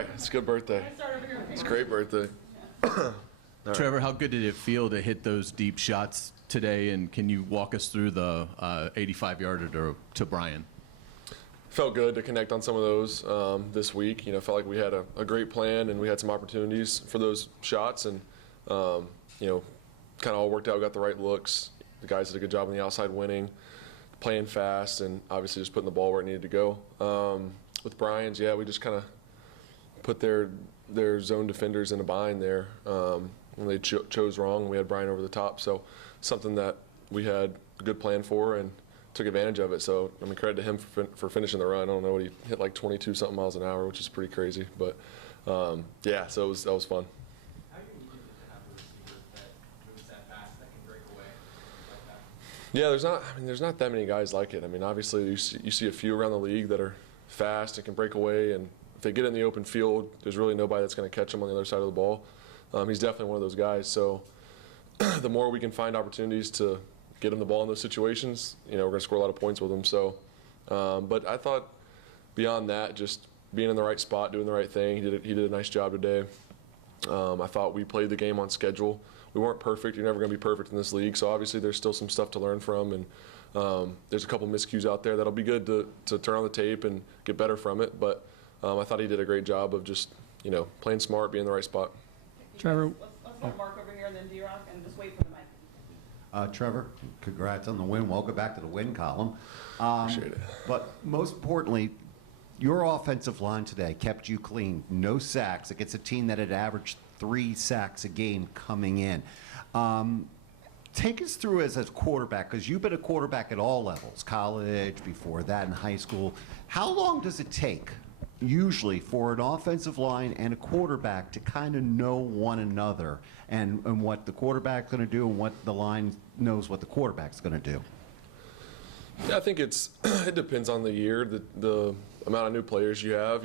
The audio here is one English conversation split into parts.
right, it's a good birthday. It's a great birthday. Right. Trevor, how good did it feel to hit those deep shots today, and can you walk us through the 85-yarder to Brian? Felt good to connect on some of those this week. Felt like we had a great plan and we had some opportunities for those shots, and kind of all worked out. We got the right looks. The guys did a good job on the outside winning, playing fast, and obviously just putting the ball where it needed to go. With Brian's, we just kind of put their zone defenders in a bind there. When they chose wrong, we had Brian over the top. So something that we had a good plan for and took advantage of it. So, credit to him for finishing the run. I don't know what he hit, like 22-something miles an hour, which is pretty crazy. But, so that was fun. How do you use it to have a receiver that moves that fast, that can break away like that? Yeah, there's not that many guys like it. Obviously you see a few around the league that are fast and can break away, and if they get in the open field, there's really nobody that's going to catch them on the other side of the ball. He's definitely one of those guys. So the more we can find opportunities to get him the ball in those situations, we're going to score a lot of points with him. So, but I thought beyond that, just being in the right spot, doing the right thing, he did a nice job today. I thought we played the game on schedule. We weren't perfect. You're never going to be perfect in this league. So obviously there's still some stuff to learn from, and there's a couple miscues out there that'll be good to turn on the tape and get better from it. But I thought he did a great job of just playing smart, being in the right spot. Trevor, let's let Mark over here and then D-Rock, and just wait for the mic. Trevor, congrats on the win. Welcome back to the win column. Appreciate it. But most importantly, your offensive line today kept you clean. No sacks against a team that had averaged 3 sacks a game coming in. Take us through as a quarterback, because you've been a quarterback at all levels, college, before that in high school. How long does it take usually for an offensive line and a quarterback to kind of know one another and what the quarterback's going to do and what the line knows what the quarterback's going to do? Yeah, I think it depends on the year, the amount of new players you have.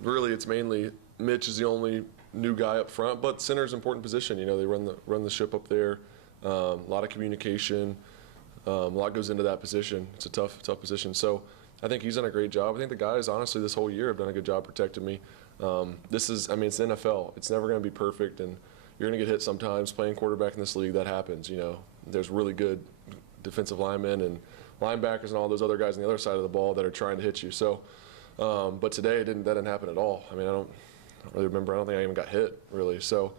Really it's mainly Mitch is the only new guy up front, but center's an important position. They run the ship up there. A lot of communication. A lot goes into that position. It's a tough position. So I think he's done a great job. I think the guys, honestly, this whole year have done a good job protecting me. It's the NFL. It's never going to be perfect, and you're going to get hit sometimes. Playing quarterback in this league, that happens. There's really good defensive linemen and linebackers and all those other guys on the other side of the ball that are trying to hit you. So, but today that didn't happen at all. I don't really remember. I don't think I even got hit, really. So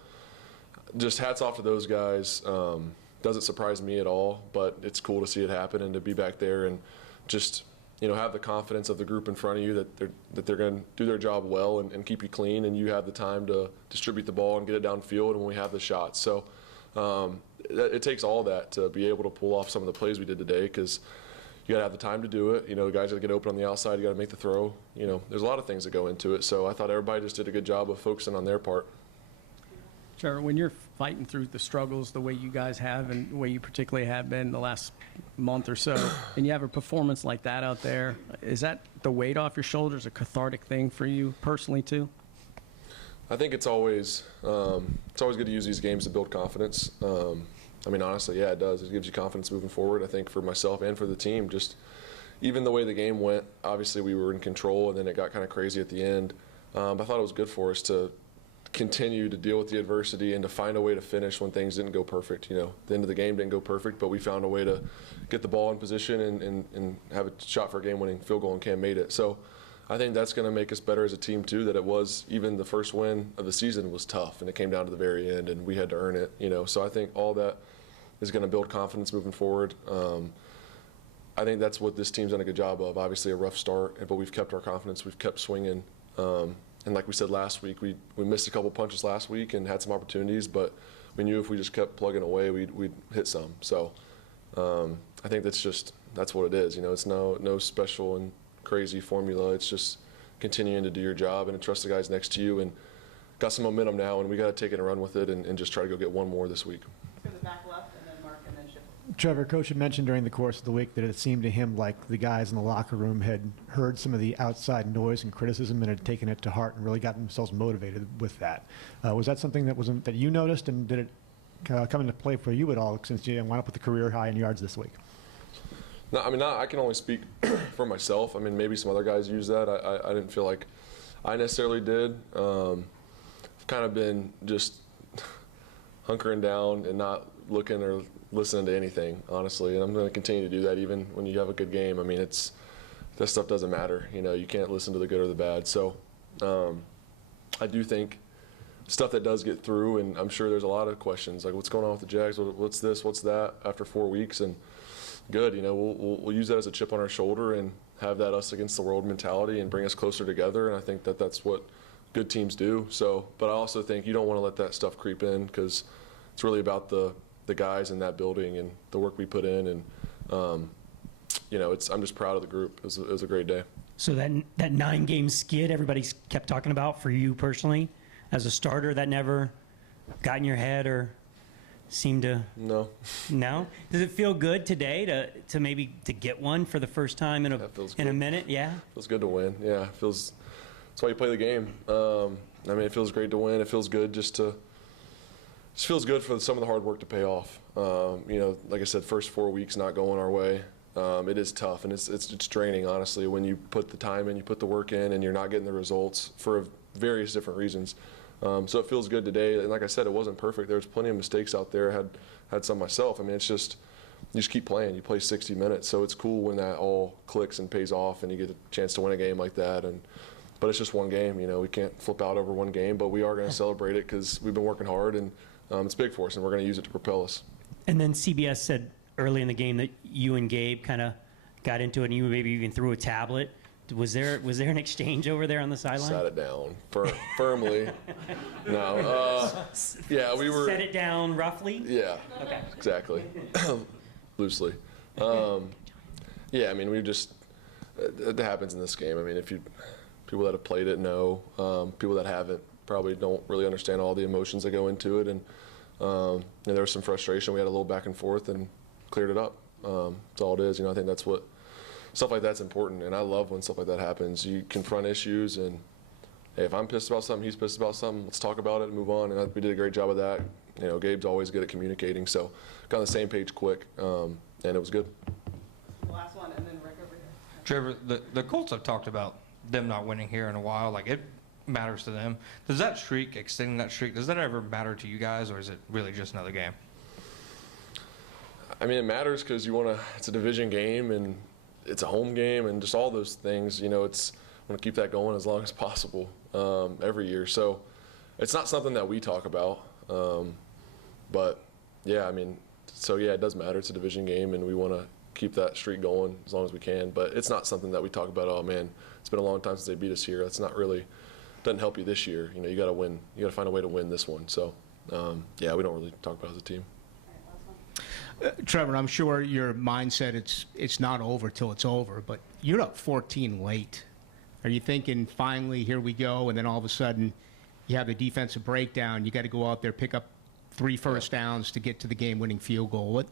just hats off to those guys. Doesn't surprise me at all, but it's cool to see it happen and to be back there and just have the confidence of the group in front of you that they're going to do their job well and keep you clean, and you have the time to distribute the ball and get it downfield when we have the shots. So it takes all that to be able to pull off some of the plays we did today, because you got to have the time to do it. The guys got to get open on the outside. You got to make the throw. There's a lot of things that go into it. So I thought everybody just did a good job of focusing on their part. Trevor, when you're fighting through the struggles the way you guys have and the way you particularly have been the last month or so, and you have a performance like that out there, is that the weight off your shoulders, a cathartic thing for you personally too? I think it's always good to use these games to build confidence. Honestly, yeah, it does. It gives you confidence moving forward. I think for myself and for the team, just even the way the game went, obviously we were in control, and then it got kind of crazy at the end. I thought it was good for us to continue to deal with the adversity and to find a way to finish when things didn't go perfect. The end of the game didn't go perfect, but we found a way to get the ball in position and have a shot for a game-winning field goal, and Cam made it. So I think that's going to make us better as a team too, that it was, even the first win of the season was tough, and it came down to the very end, and we had to earn it. So I think all that is going to build confidence moving forward. I think that's what this team's done a good job of. Obviously a rough start, but we've kept our confidence. We've kept swinging. And like we said last week, we missed a couple punches last week and had some opportunities, but we knew if we just kept plugging away, we'd hit some. So I think that's what it is. It's no special and crazy formula. It's just continuing to do your job and to trust the guys next to you, and got some momentum now, and we got to take it and run with it and just try to go get one more this week. Let's go to the back left, and then Mark, and then Chip. Trevor, Coach had mentioned during the course of the week that it seemed to him like the guys in the locker room had heard some of the outside noise and criticism and had taken it to heart and really gotten themselves motivated with that. Was that something that you noticed, and did it come into play for you at all since you wound up with the career high in yards this week? No, I can only speak for myself. Maybe some other guys use that. I didn't feel like I necessarily did. I've kind of been just hunkering down and not looking or listening to anything, honestly. And I'm going to continue to do that even when you have a good game. I mean, that stuff doesn't matter. You know, you can't listen to the good or the bad. So I do think stuff that does get through, and I'm sure there's a lot of questions like what's going on with the Jags, what's this, what's that after 4 weeks, and good. You know, we'll use that as a chip on our shoulder and have that us against the world mentality and bring us closer together. And I think that that's what good teams do. So, but I also think you don't want to let that stuff creep in because it's really about the guys in that building and the work we put in. And you know, I'm just proud of the group. It was a great day. So that 9-game skid everybody's kept talking about for you personally as a starter, that never got in your head or seemed to? No. No? Does it feel good today to maybe to get one for the first time in a minute? Yeah. Feels good to win. Yeah, that's why you play the game. I mean, it feels great to win. It feels good just feels good for some of the hard work to pay off. You know, like I said, first 4 weeks not going our way. It is tough, and it's draining, honestly, when you put the time in, you put the work in, and you're not getting the results for various different reasons. So it feels good today. And like I said, it wasn't perfect. There was plenty of mistakes out there. Had some myself. I mean, it's just you just keep playing. You play 60 minutes, so it's cool when that all clicks and pays off, and you get a chance to win a game like that. But it's just one game. You know, we can't flip out over one game, but we are going to celebrate it because we've been working hard, and it's big for us, and we're going to use it to propel us. And then CBS said early in the game that you and Gabe kind of got into it, and you maybe even threw a tablet. Was there an exchange over there on the sideline? Sat it down firmly. No. Yeah, we were. Set it down roughly? Yeah. Okay. Exactly. Loosely. Yeah, I mean, it happens in this game. I mean, people that have played it know. People that haven't probably don't really understand all the emotions that go into it. And there was some frustration. We had a little back and forth and cleared it up. That's all it is. You know, I think that's what. Stuff like that's important, and I love when stuff like that happens. You confront issues, and hey, if I'm pissed about something, he's pissed about something, let's talk about it and move on. And we did a great job of that. You know, Gabe's always good at communicating, so got on the same page quick, and it was good. The last one, and then Rick over here. Trevor, the Colts have talked about them not winning here in a while. Like, it matters to them. Does that streak, extending that streak, does that ever matter to you guys, or is it really just another game? I mean, it matters because it's a division game, and it's a home game, and just all those things. You know, I want to keep that going as long as possible every year. So it's not something that we talk about. But yeah, I mean, it does matter. It's a division game, and we want to keep that streak going as long as we can. But it's not something that we talk about. Oh man, it's been a long time since they beat us here. That's not really doesn't help you this year. You know, you got to win. You got to find a way to win this one. So yeah, we don't really talk about it as a team. Trevor, I'm sure your mindset, it's not over till it's over, but you're up 14 late. Are you thinking, finally, here we go, and then all of a sudden you have the defensive breakdown, you got to go out there, pick up 3 first downs to get to the game-winning field goal?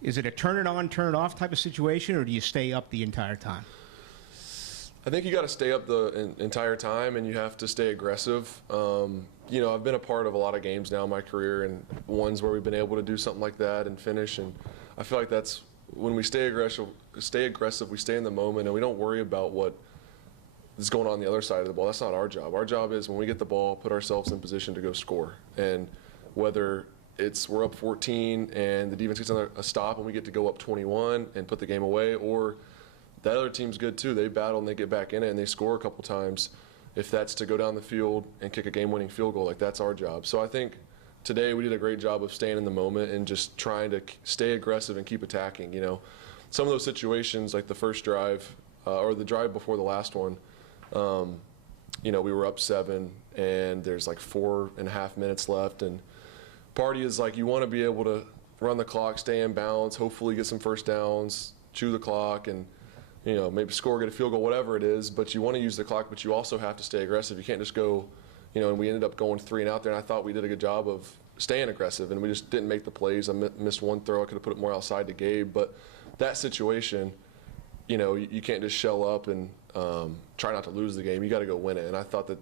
Is it a turn it on, turn it off type of situation, or do you stay up the entire time? I think you got to stay up the entire time, and you have to stay aggressive. You know, I've been a part of a lot of games now in my career, and ones where we've been able to do something like that and finish. And I feel like that's when we stay aggressive. We stay in the moment, and we don't worry about what is going on the other side of the ball. That's not our job. Our job is when we get the ball, put ourselves in position to go score. And whether we're up 14 and the defense gets a stop and we get to go up 21 and put the game away, or that other team's good too. They battle and they get back in it and they score a couple times. If that's to go down the field and kick a game-winning field goal, like that's our job. So I think today we did a great job of staying in the moment and just trying to stay aggressive and keep attacking. You know, some of those situations, like the first drive or the drive before the last one, you know, we were up 7 and there's like 4.5 minutes left, and party is like you want to be able to run the clock, stay in balance, hopefully get some first downs, chew the clock, and you know, maybe score, get a field goal, whatever it is, but you want to use the clock, but you also have to stay aggressive. You can't just go, you know, and we ended up going 3 and out there, and I thought we did a good job of staying aggressive, and we just didn't make the plays. I missed one throw. I could have put it more outside to Gabe, but that situation, you know, you can't just shell up and try not to lose the game. You got to go win it, and I thought that,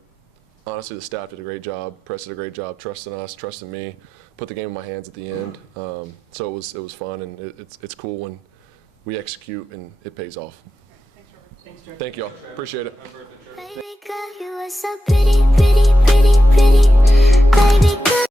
honestly, the staff did a great job. Press did a great job trusting us, trusting me, put the game in my hands at the end. So it was fun, and it's cool when we execute and it pays off. Thanks, Trevor. Thank you all. Appreciate it. Girl, you are so pretty, pretty.